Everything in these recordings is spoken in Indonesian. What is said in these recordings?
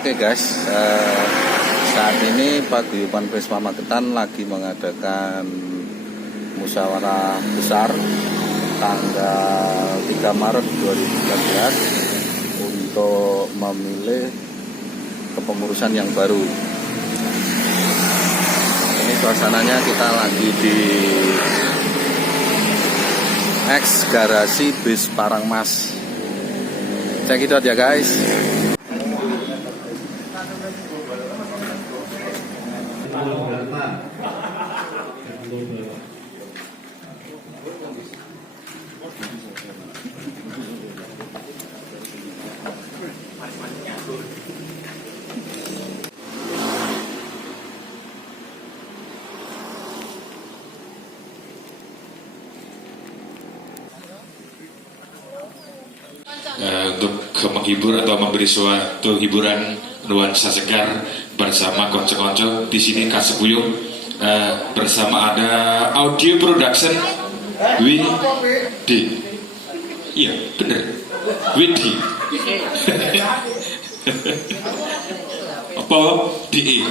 Oke guys, saat ini Paguyuban Vespa Magetan lagi mengadakan musyawarah besar tanggal 3 Maret 2019 untuk memilih kepengurusan yang baru. Ini suasananya kita lagi di X garasi bis Parangmas. Cek itu aja guys. Untuk menghibur atau memberi suatu hiburan nuansa segar bersama konco-konco di sini Kasebuyung, bersama ada audio production Widi. Iya bener, Widi. Apa di?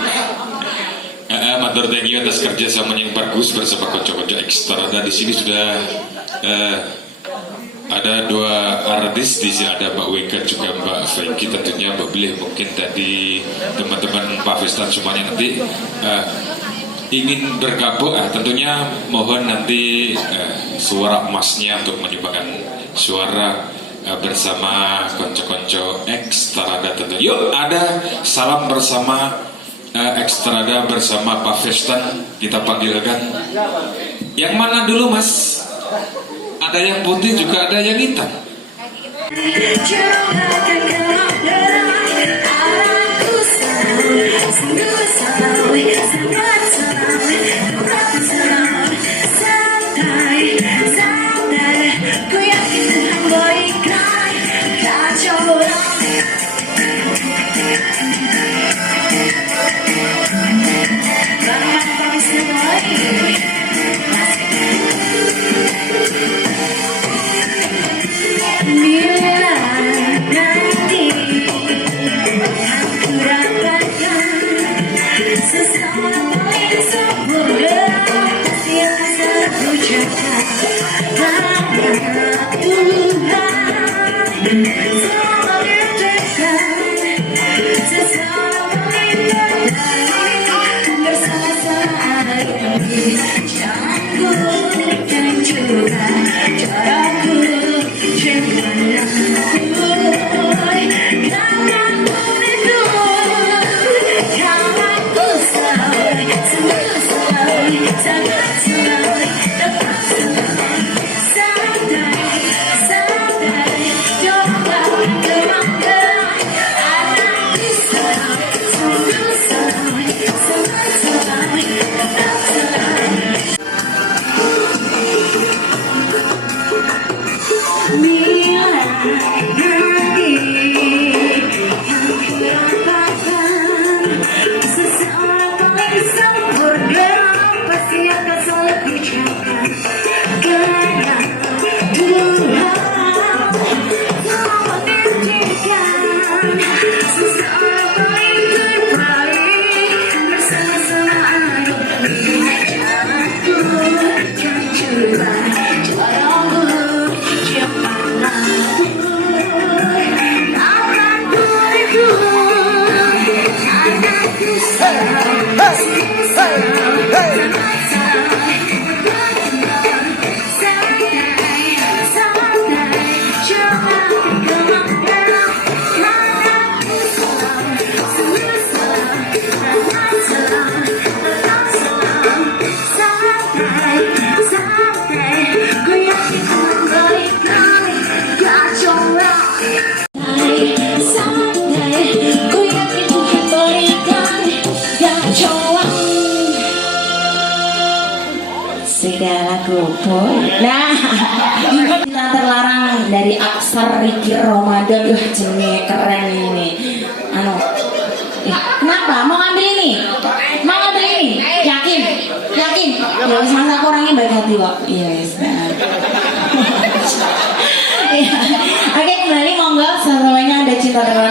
Matur thank you atas kerjasama yang bagus bersama konco-konco ekstra. Di sini sudah ada dua artis di sini, ada Mbak Weka juga Mbak Franky, tentunya Mbak Bilih. Mungkin tadi teman-teman Pak Festan semuanya nanti ingin bergabung, tentunya mohon nanti suara emasnya untuk menyumbangkan suara bersama konco-konco Ekstrada tentunya. Yuk ada salam bersama Ekstrada bersama Pak Festan, kita panggilkan. Yang mana dulu Mas? Ada yang putih juga ada yang hitam. Sesama boy. Nah, cinta terlarang dari Aksar Riki Ramadan. Wah, jenenge keren ini. Kenapa? Mau ngambil ini? Mau ngambil ini? Yakin? Yakin? Ya wis masa aku orangnya baik hati kok. Iya wis. Oke, kembali monggo semuanya ada cinta terlarang